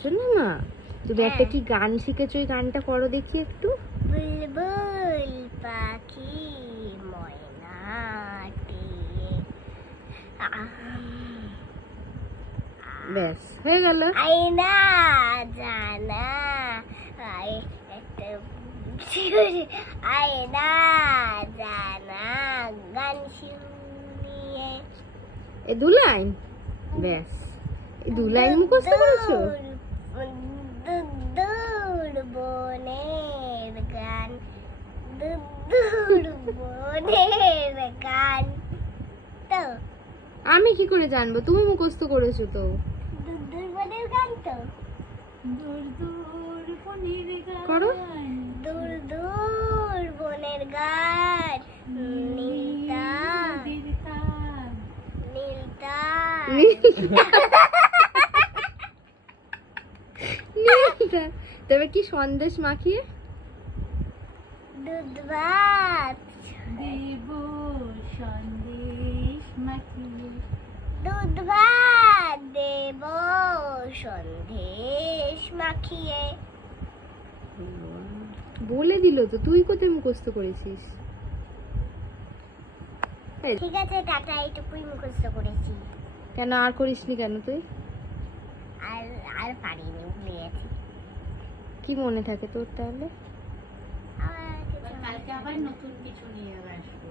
শোনো মা, তুমি একটা কি গান শিখেছো, ওই গানটা করো দেখি একটু। বুলবুল পাখি ময়নাটি, ব্যাস হয়ে গেল। আয়না জানা আয়না জানা গান শুনিয়ে। এ দু লাইন, ব্যাস এই দু লাইন মুখস্থ করেছো? দূর বনের গান, দূর বনের গান। তো আমি কি করে জানবো? তুমি মুখস্থ করেছো তো। দূর বনের গান তো করো। দূর দূর বনের গান, নীলতা নীলতা তবে কি সন্দেশ মাখিয়ে দুধ ভাত দেব সন্দেশ মাখিয়ে, দুধ ভাত দেব সন্দেশ মাখিয়ে। বলে দিল তো, তুই কোথায় মুখস্থ করেছিস? ঠিক আছে টাটা, এইটুকুই মুখস্থ করেছি। কেন আর করিসনি কেন তুই? আর আর পারিনি, ভুলে গেছি। কি মনে থাকে তোর তাহলে? কালকে আবার নতুন কিছু নিয়ে আসবো।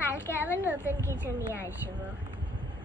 কালকে আবার নতুন কিছু নিয়ে আসবো।